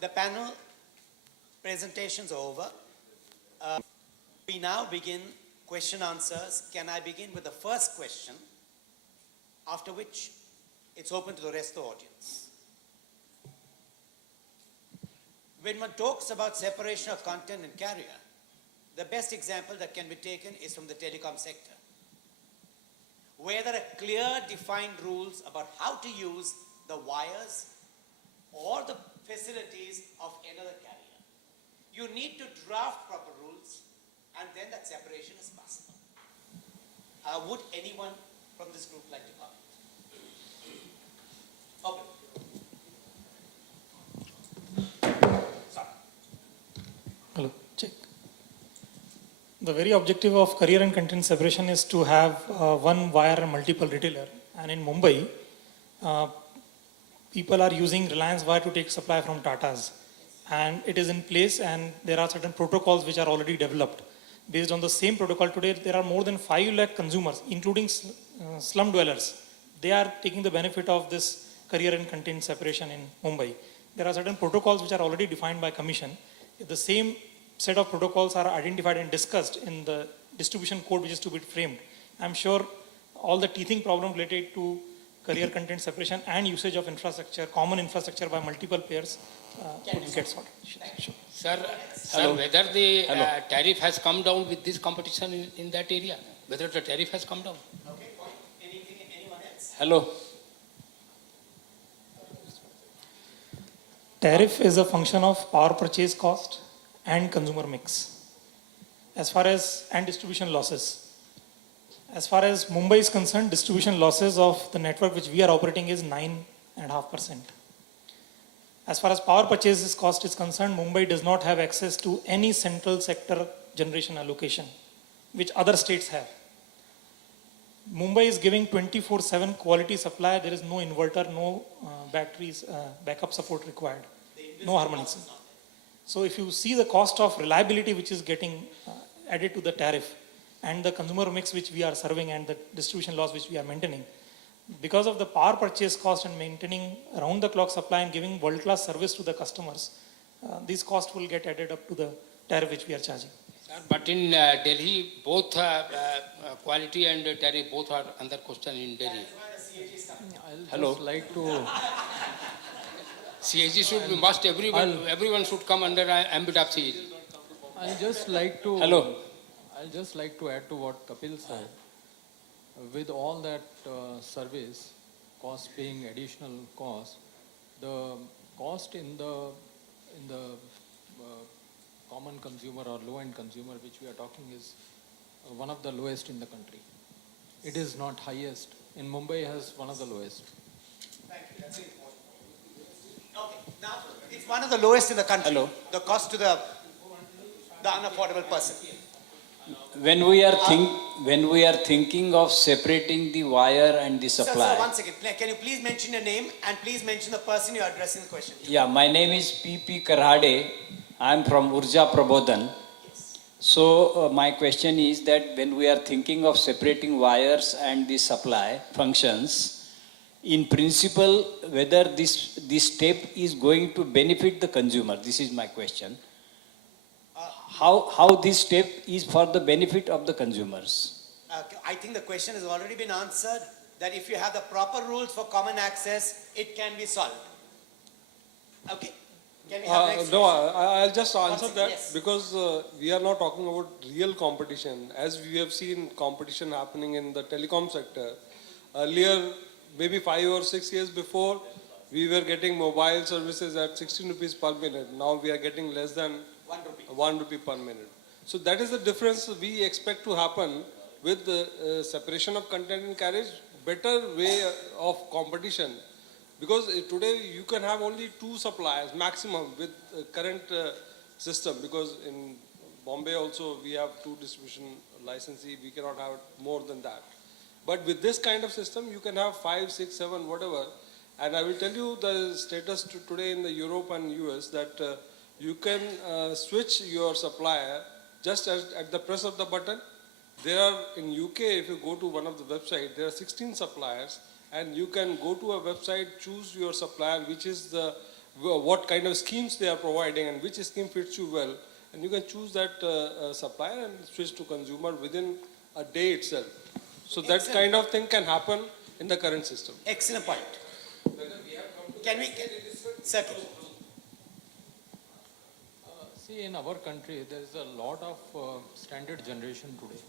The panel presentations are over. We now begin question answers. Can I begin with the first question, after which it's open to the rest of the audience. When one talks about separation of content and carrier, the best example that can be taken is from the telecom sector, where there are clear defined rules about how to use the wires or the facilities of another carrier. You need to draft proper rules, and then that separation is possible. Would anyone from this group like to comment? Okay. Sorry. Hello, check. The very objective of career and content separation is to have one wire and multiple retailer. And in Mumbai, people are using Reliance wire to take supply from Tata's. And it is in place, and there are certain protocols which are already developed. Based on the same protocol today, there are more than 5 lakh consumers, including slum dwellers. They are taking the benefit of this career and content separation in Mumbai. There are certain protocols which are already defined by Commission. If the same set of protocols are identified and discussed in the distribution code which is to be framed, I'm sure all the teething problem related to career content separation and usage of infrastructure, common infrastructure by multiple players would get sorted. Sure. Sir, whether the tariff has come down with this competition in that area, whether the tariff has come down. Okay, fine. Anyone else? Hello. Tariff is a function of power purchase cost and consumer mix, and distribution losses. As far as Mumbai is concerned, distribution losses of the network which we are operating is 9.5%. As far as power purchases cost is concerned, Mumbai does not have access to any central sector generation allocation, which other states have. Mumbai is giving 24/7 quality supply. There is no inverter, no batteries, backup support required, no harmonization. So if you see the cost of reliability which is getting added to the tariff and the consumer mix which we are serving and the distribution loss which we are maintaining, because of the power purchase cost and maintaining around the clock supply and giving world-class service to the customers, these costs will get added up to the tariff which we are charging. Sir, but in Delhi, both quality and tariff both are under question in Delhi. Hello. Like to. CAG should be must, everyone should come under ambit of CAG. I'll just like to. Hello. I'll just like to add to what Kapil said. With all that service cost being additional cost, the cost in the common consumer or low-end consumer which we are talking is one of the lowest in the country. It is not highest. In Mumbai has one of the lowest. Thank you. That's it. Okay, now it's one of the lowest in the country. Hello. The cost to the unaffordable person. When we are thinking of separating the wire and the supply. Sir, 1 second. Can you please mention your name and please mention the person you are addressing the question to? Yeah, my name is P.P. Karhade. I am from Urja Prabodhan. Yes. So my question is that when we are thinking of separating wires and the supply functions, in principle, whether this step is going to benefit the consumer. This is my question. How this step is for the benefit of the consumers? I think the question has already been answered, that if you have the proper rules for common access, it can be solved. Okay. Can we have next No, question? I'll just answer that Yes. because we are not talking about real competition. As we have seen competition happening in the telecom sector, earlier, maybe 5 or 6 years before, we were getting mobile services at 16 rupees per minute. Now we are getting less than 1 rupee per minute. So that is the difference we expect to happen with the separation of content and carriage, better way of competition. Because today you can have only 2 suppliers maximum with current system, because in Bombay also we have 2 distribution licensee, we cannot have more than that. But with this kind of system you can have 5, 6, 7, whatever. And I will tell you the status today in the Europe and US that you can switch your supplier just at the press of the button. There are in UK, if you go to one of the websites, there are 16 suppliers, and you can go to a website, choose your supplier, which is the what kind of schemes they are providing and which scheme fits you well, and you can choose that supplier and switch to consumer within a day itself. So that Excellent. kind of thing can happen in the current system. Excellent point. Circle. See, in our country, there is a lot of standard generation today.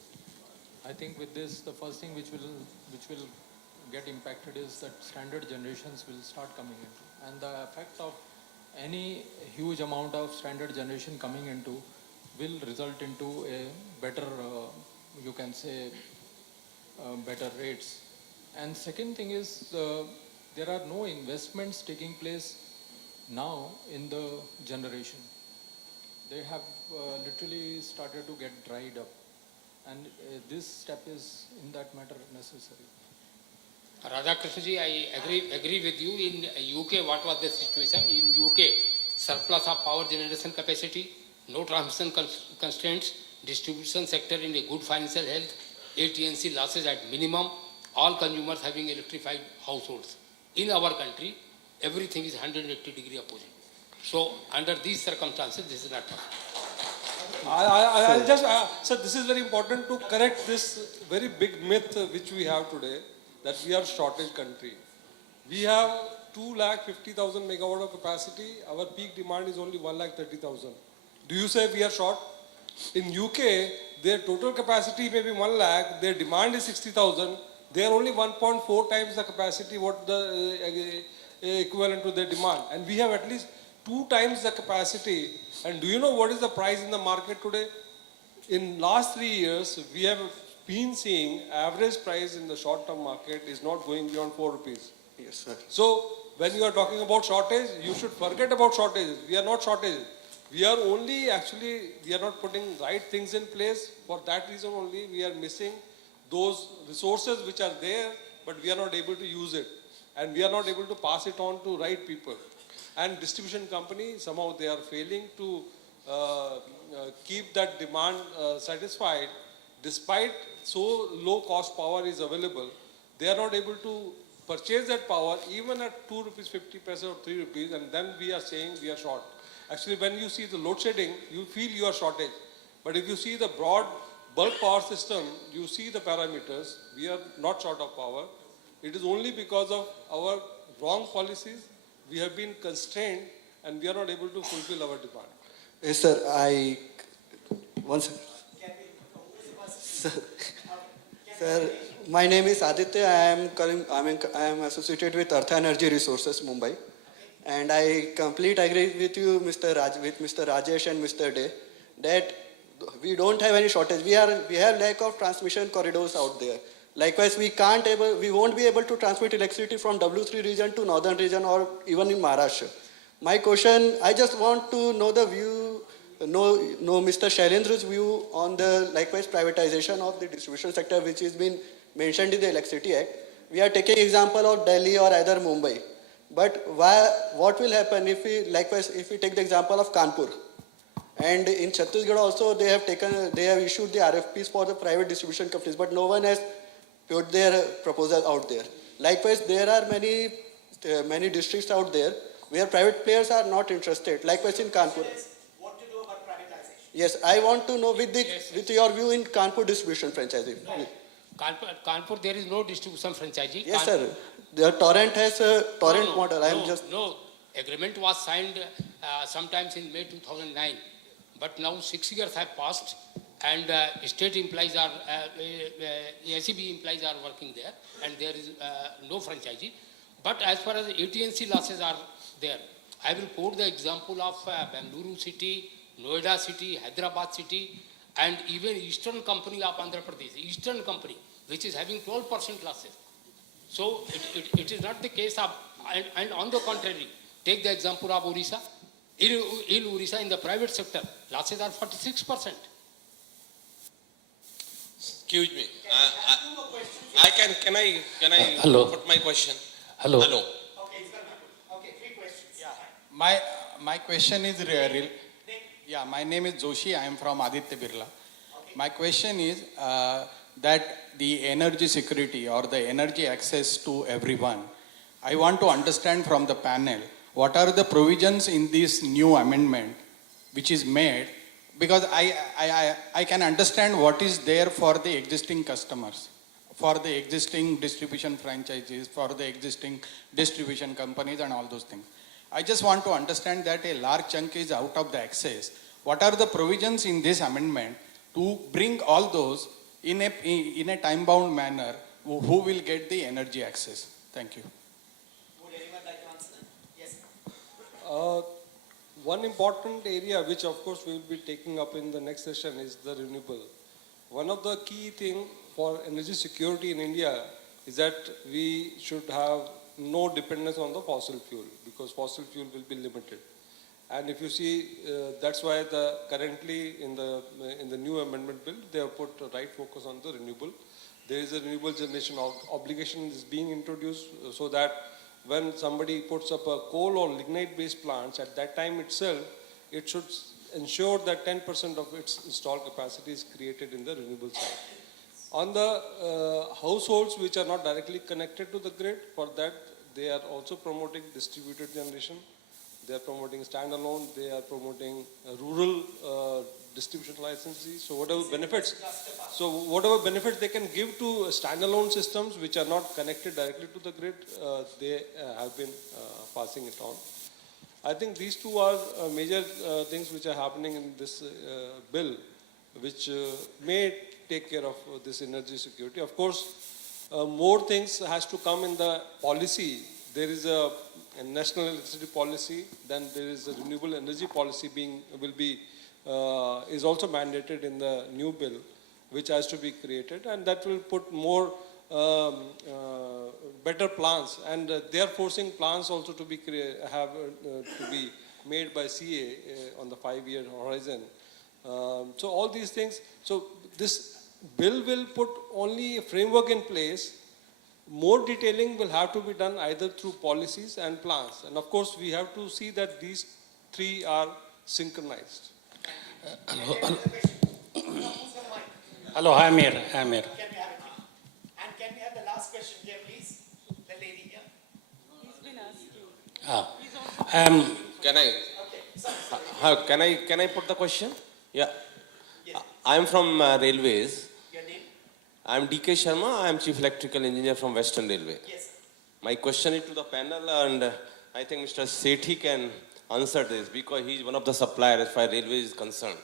I think with this, the first thing which will get impacted is that standard generations will start coming into, and the effect of any huge amount of standard generation coming into will result into a better, you can say, better rates. And second thing is, there are no investments taking place now in the generation. They have literally started to get dried up, and this step is in that matter necessary. Radhakrishnaji, I agree with you. In UK, what was the situation? In UK, surplus of power generation capacity, no transmission constraints, distribution sector in a good financial health, AT&C losses at minimum, all consumers having electrified households. In our country, everything is 180-degree opposite. So, under these circumstances, this is not possible. I'll just, sir, this is very important to correct this very big myth which we have today, that we are shortage country. We have 250,000 megawatt of capacity. Our peak demand is only 130,000. Do you say we are short? In UK, their total capacity may be 1 lakh, their demand is 60,000. They are only 1.4 times the capacity what the equivalent to their demand. And we have at least 2 times the capacity. And do you know what is the price in the market today? In last 3 years, we have been seeing average price in the short-term market is not going beyond 4 rupees. Yes, sir. So when you are talking about shortage, you should forget about shortages. We are not shortage. We are only actually, we are not putting right things in place. For that reason only, we are missing those resources which are there, but we are not able to use it. And we are not able to pass it on to right people. And distribution company, somehow they are failing to keep that demand satisfied. Despite so low cost power is available, they are not able to purchase that power even at 2 rupees 50 paise or 3 rupees, and then we are saying we are short. Actually, when you see the load shedding, you feel you are shortage. But if you see the broad bulk power system, you see the parameters, we are not short of power. It is only because of our wrong policies, we have been constrained and we are not able to fulfill our demand. Yes, sir. Once. Sir, my name is Aditya. I am associated with Earth Energy Resources, Mumbai. And I completely agree with you, Mr. Rajesh and Mr. Day, that we don't have any shortage. We have lack of transmission corridors out there. Likewise, we won't be able to transmit electricity from W3 region to northern region or even in Maharashtra. My question, I just want to know the view, know Mr. Shailendra's view on the likewise privatization of the distribution sector, which has been mentioned in the Electricity Act. We are taking example of Delhi or either Mumbai. But what will happen if we take the example of Kanpur? And in Chhattisgarh also they have issued the RFPs for the private distribution companies, but no one has put their proposal out there. Likewise, there are many districts out there where private players are not interested. Likewise in Kanpur. What to do about privatization? Yes, I want to know with your view in Kanpur distribution franchising. No. Kanpur, there is no distribution franchising. Yes, sir. The Torrent has a Torrent model. No, agreement was signed sometimes in May 2009. But now 6 years have passed and state employees are, SEB employees are working there and there is no franchising. But as far as AT&C losses are there, I will quote the example of Bengaluru city, Noida city, Hyderabad city, and even Eastern Company of Andhra Pradesh, Eastern Company, which is having 12% losses. So it is not the case of, and on the contrary, take the example of Orissa. In Orissa, in the private sector, losses are 46%. Excuse me. Can I Hello. put my question? Hello. Hello. Okay, it's gonna okay, 3 questions. My question is real. Yeah, my name is Joshi. I am from Aditya Birla. My question is that the energy security or the energy access to everyone. I want to understand from the panel what are the provisions in this new amendment which is made? Because I can understand what is there for the existing customers, for the existing distribution franchises, for the existing distribution companies and all those things. I just want to understand that a large chunk is out of the access. What are the provisions in this amendment to bring all those in a time-bound manner who will get the energy access? Thank you. Would anyone like to answer? Yes. One important area which of course we will be taking up in the next session is the renewable. One of the key thing for energy security in India is that we should have no dependence on the fossil fuel, because fossil fuel will be limited. And if you see, that's why currently in the new amendment bill, they have put a right focus on the renewable. There is a renewable generation obligation is being introduced so that when somebody puts up a coal or lignite-based plants, at that time itself, it should ensure that 10% of its installed capacity is created in the renewable side. On the households which are not directly connected to the grid, for that they are also promoting distributed generation. They are promoting standalone. They are promoting rural distribution licenses. So whatever benefits they can give to standalone systems which are not connected directly to the grid, they have been passing it on. I think these two are major things which are happening in this bill, which may take care of this energy security. Of course, more things has to come in the policy. There is a national electricity policy, then there is a renewable energy policy is also mandated in the new bill, which has to be created, and that will put more better plans, and they are forcing plans also to be made by CA on the 5-year horizon. So all these things. So this bill will put only a framework in place. More detailing will have to be done either through policies and plans. And of course, we have to see that these three are synchronized. Hello, I'm here. Can we have it here? And can we have the last question here, please? The lady here. Can I put the question? Yeah. I am from Railways. Your name? I am DK Sharma. I am Chief Electrical Engineer from Western Railway. Yes. My question is to the panel, and I think Mr. Sethi can answer this because he is one of the suppliers as far as railway is concerned.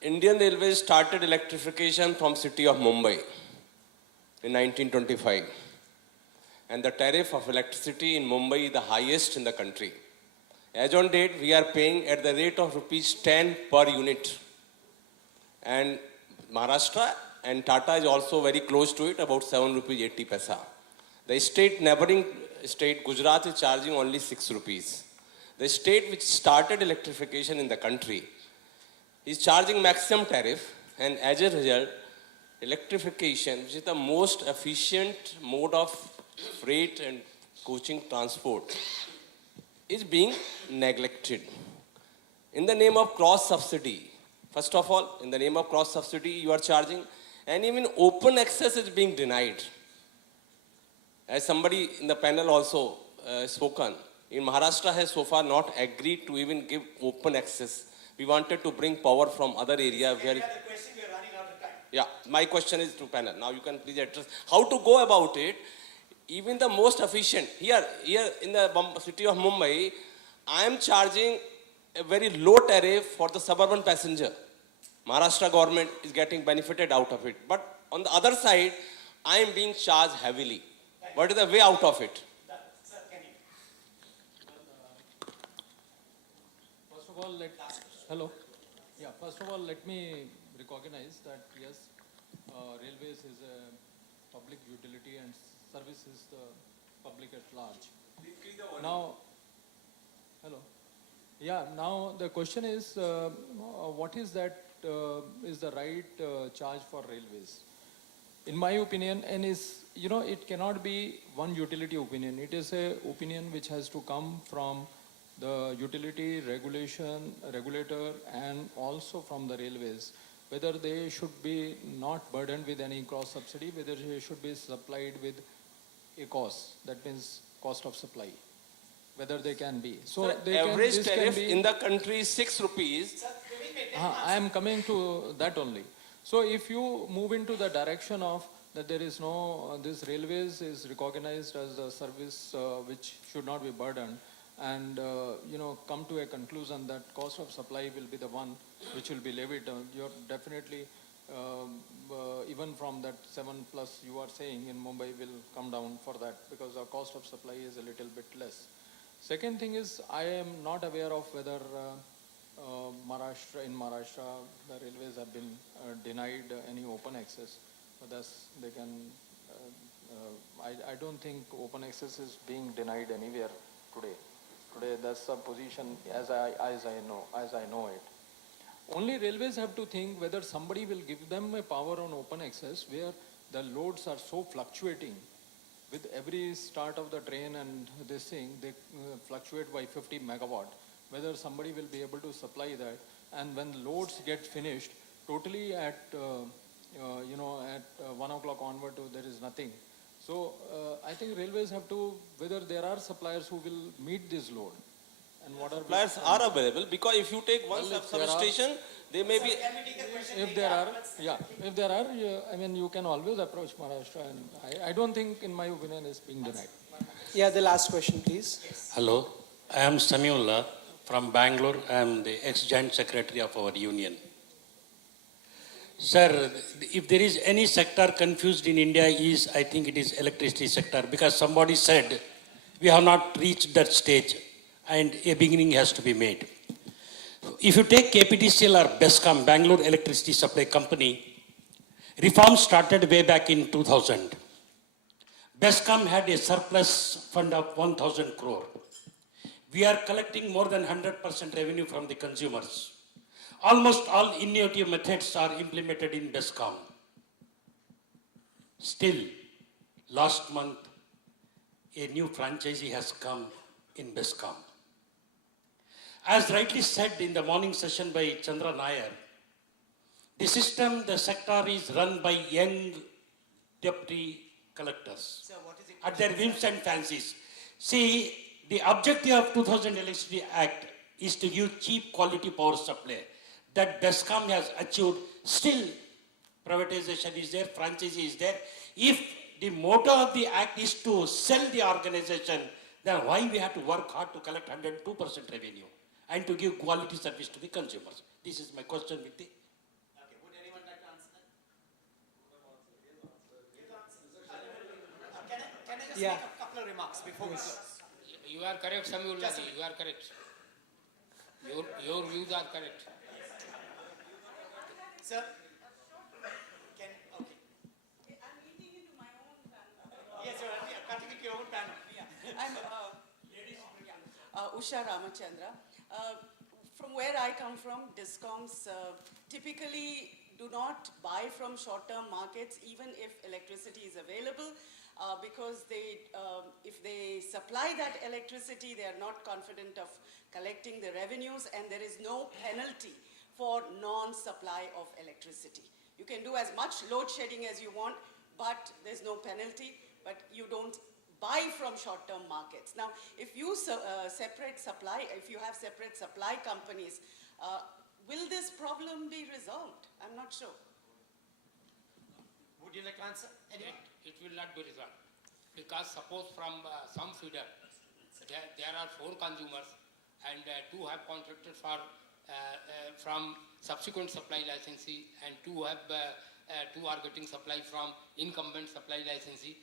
Indian Railways started electrification from city of Mumbai in 1925. And the tariff of electricity in Mumbai is the highest in the country. As on date, we are paying at the rate of rupees 10 per unit. And Maharashtra and Tata is also very close to it, about 7 rupees 80 paisa. The neighboring state, Gujarat, is charging only 6 rupees. The state which started electrification in the country is charging maximum tariff, and as a result, electrification, which is the most efficient mode of freight and coaching transport, is being neglected. In the name of cross subsidy, first of all, in the name of cross subsidy, you are charging, and even open access is being denied. As somebody in the panel also spoken, in Maharashtra has so far not agreed to even give open access. We wanted to bring power from other area where. Any other question? We are running out of time. Yeah, my question is to panel. Now you can please address how to go about it. Even the most efficient, here in the city of Mumbai, I am charging a very low tariff for the suburban passenger. Maharashtra government is getting benefited out of it. But on the other side, I am being charged heavily. What is the way out of it? Sir, can you? First of all, let me recognize that yes, railways is a public utility and services the public at large. Now, now the question is, what is that is the right charge for railways? In my opinion, and it cannot be one utility opinion. It is a opinion which has to come from the utility regulator and also from the railways, whether they should be not burdened with any cross subsidy, whether they should be supplied with a cost, that means cost of supply. whether they can be. So Sir, they average this tariff can be, in the country is 6 rupees. I am coming to that only. So if you move into the direction of that there is no, this railways is recognized as a service which should not be burdened, and come to a conclusion that cost of supply will be the one which will be levied, you're definitely, even from that 7+ you are saying in Mumbai will come down for that, because our cost of supply is a little bit less. Second thing is, I am not aware of whether in Maharashtra, the railways have been denied any open access. But that's, they can, I don't think open access is being denied anywhere today. Today, that's a position as I know it. Only railways have to think whether somebody will give them a power on open access where the loads are so fluctuating. With every start of the train and this thing, they fluctuate by 50 megawatt. Whether somebody will be able to supply that, and when loads get finished, totally at 1 o'clock onward, there is nothing. So I think railways have to, whether there are suppliers who will meet this load, and what are Suppliers are available, because if you take one Well, if there are- substation, they may be. if there are, I mean, you can always approach Maharashtra, and I don't think, in my opinion, it's being denied. Yeah, the last question, please. Hello, I am Samiullah from Bangalore. I am the ex-joint secretary of our union. Sir, if there is any sector confused in India, I think it is electricity sector, because somebody said we have not reached that stage and a beginning has to be made. If you take KPTCL or BESCOM, Bangalore Electricity Supply Company, reform started way back in 2000. BESCOM had a surplus fund of 1,000 crore. We are collecting more than 100% revenue from the consumers. Almost all innovative methods are implemented in BESCOM. Still, last month, a new franchisee has come in BESCOM. As rightly said in the morning session by Chandra Nair, the system, the sector is run by young deputy collectors at their whims and fancies. See, the objective of 2000 Electricity Act is to give cheap quality power supply. That BESCOM has achieved. Still, privatization is there, franchisee is there. If the motto of the act is to sell the organization, then why we have to work hard to collect 102% revenue and to give quality service to the consumers? This is my question with the... Okay, would anyone like to answer that? Can I just Yeah. make a couple of remarks before we close? You are correct, Samiullah ji, you are correct. Your views are correct. Sir? Okay. I'm eating into my own banner. Yes, you're cutting into your own panel. I'm Usha Ramachandra. From where I come from, discoms typically do not buy from short-term markets, even if electricity is available, because if they supply that electricity, they are not confident of collecting the revenues, and there is no penalty for non-supply of electricity. You can do as much load shedding as you want, but there's no penalty, but you don't buy from short-term markets. Now, if you if you have separate supply companies, will this problem be resolved? I'm not sure. Would you like to answer? Anyone? It will not be resolved. Because suppose from some feeder, there are 4 consumers and 2 have contracted for from subsequent supply licensee, and 2 are getting supply from incumbent supply licensee,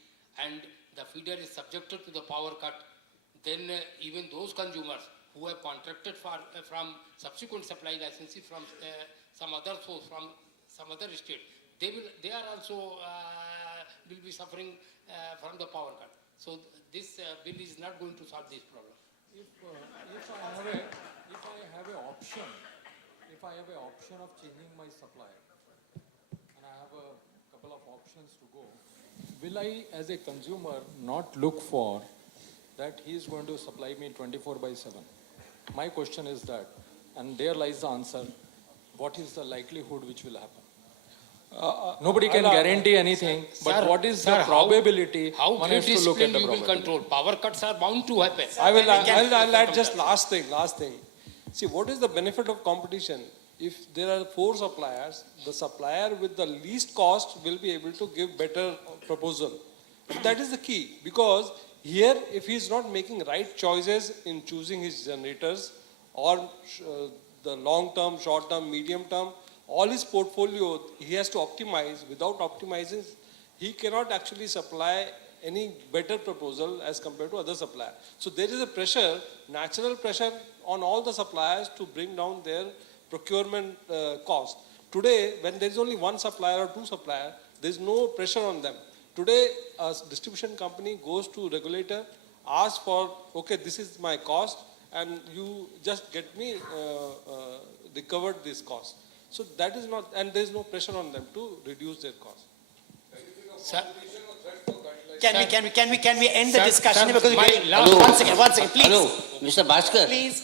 and the feeder is subjected to the power cut, then even those consumers who have contracted for from subsequent supply licensee from some other source, from some other state, they are also will be suffering from the power cut. So this bill is not going to solve this problem. If I have an option of changing my supply, and I have a couple of options to go, will I, as a consumer, not look for that he is going to supply me 24/7? My question is that, and there lies the answer, what is the likelihood which will happen? Nobody can guarantee anything, but Sir, what is sir, the probability? How One great has to look at discipline the you will probability. control? Power cuts are bound to happen. I'll add just last thing. See, what is the benefit of competition? If there are 4 suppliers, the supplier with the least cost will be able to give better proposal. That is the key, because here, if he is not making right choices in choosing his generators or the long term, short term, medium term, all his portfolio he has to optimize. Without optimizing, he cannot actually supply any better proposal as compared to other suppliers. So there is a pressure, natural pressure on all the suppliers to bring down their procurement cost. Today, when there is only one supplier or 2 suppliers, there is no pressure on them. Today, a distribution company goes to regulator, asks for, okay, this is my cost, and you just get me recovered this cost. So that is not, and there is no pressure on them to reduce their cost. Sir, Can we end the Sir, discussion? sir, Because my we- last- one second, please. Hello, Mr. Bhaskar. Please,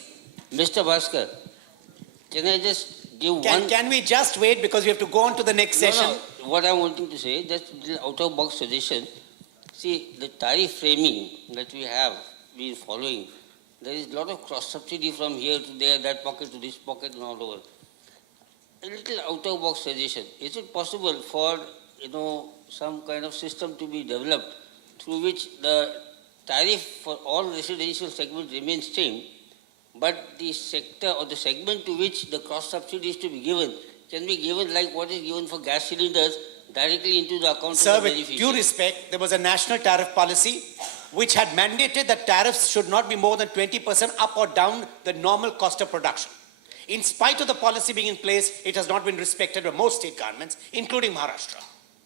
Mr. Bhaskar, can I just give one? can we just wait because we have to go on to the next session? No, what I'm wanting to say, just a out of box suggestion. See, the tariff framing that we have been following, there is a lot of cross subsidy from here to there, that pocket to this pocket and all over. A little out of box suggestion. Is it possible for, some kind of system to be developed through which the tariff for all residential segment remains same, but the sector or the segment to which the cross subsidy is to be given can be given like what is given for gas cylinders directly into the account Sir, of the with beneficiary? due respect, there was a national tariff policy which had mandated that tariffs should not be more than 20% up or down the normal cost of production. In spite of the policy being in place, it has not been respected by most state governments, including Maharashtra.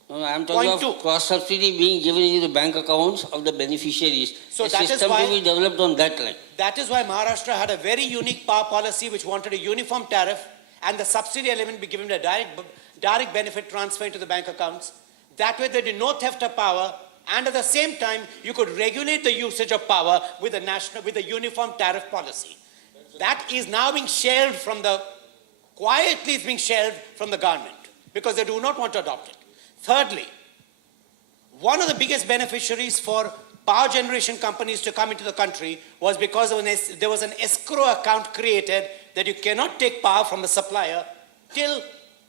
No, I'm talking Point of two. cross subsidy being given into the bank accounts of the beneficiaries. So a that is system why- to be developed on that line. That is why Maharashtra had a very unique power policy which wanted a uniform tariff and the subsidy element be given a direct benefit transfer into the bank accounts. That way there is no theft of power, and at the same time you could regulate the usage of power with a uniform tariff policy. That is now being shelved quietly it's being shelved from the government because they do not want to adopt it. Thirdly, one of the biggest beneficiaries for power generation companies to come into the country was because there was an escrow account created that you cannot take power from the supplier till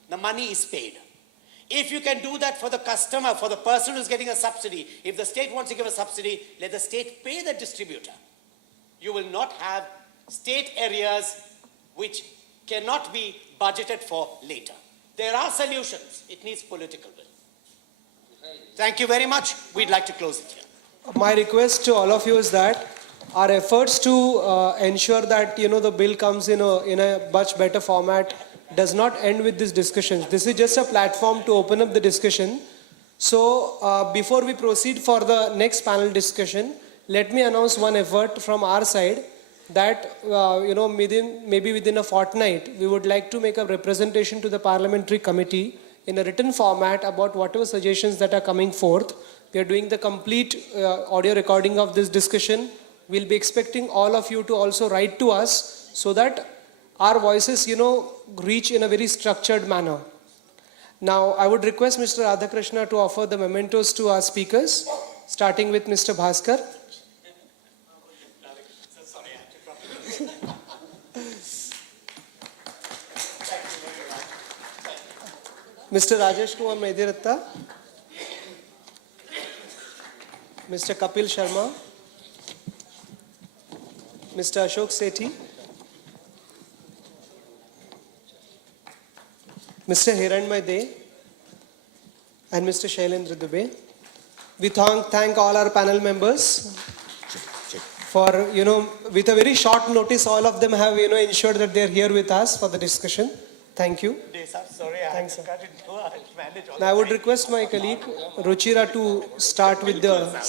the money is paid. If you can do that for the customer, for the person who's getting a subsidy, if the state wants to give a subsidy, let the state pay the distributor. You will not have state areas which cannot be budgeted for later. There are solutions. It needs political will. Thank you very much. We'd like to close it here. My request to all of you is that our efforts to ensure that the bill comes in a much better format does not end with these discussions. This is just a platform to open up the discussion. So before we proceed for the next panel discussion, let me announce one effort from our side that maybe within a fortnight we would like to make a representation to the parliamentary committee in a written format about whatever suggestions that are coming forth. We are doing the complete audio recording of this discussion. We'll be expecting all of you to also write to us so that our voices, reach in a very structured manner. Now, I would request Mr. Radhakrishna to offer the mementos to our speakers, starting with Mr. Bhaskar. Mr. Rajesh Kumar Mediratta, Mr. Kapil Sharma, Mr. Ashok Sethi, Mr. Hiranmay De, and Mr. Shailendra Dubey. We thank all our panel members for, with a very short notice, all of them have, ensured that they are here with us for the discussion. Thank you. Sorry, Thanks, sir. I'll manage all Now I would request my colleague Ruchira to start with the second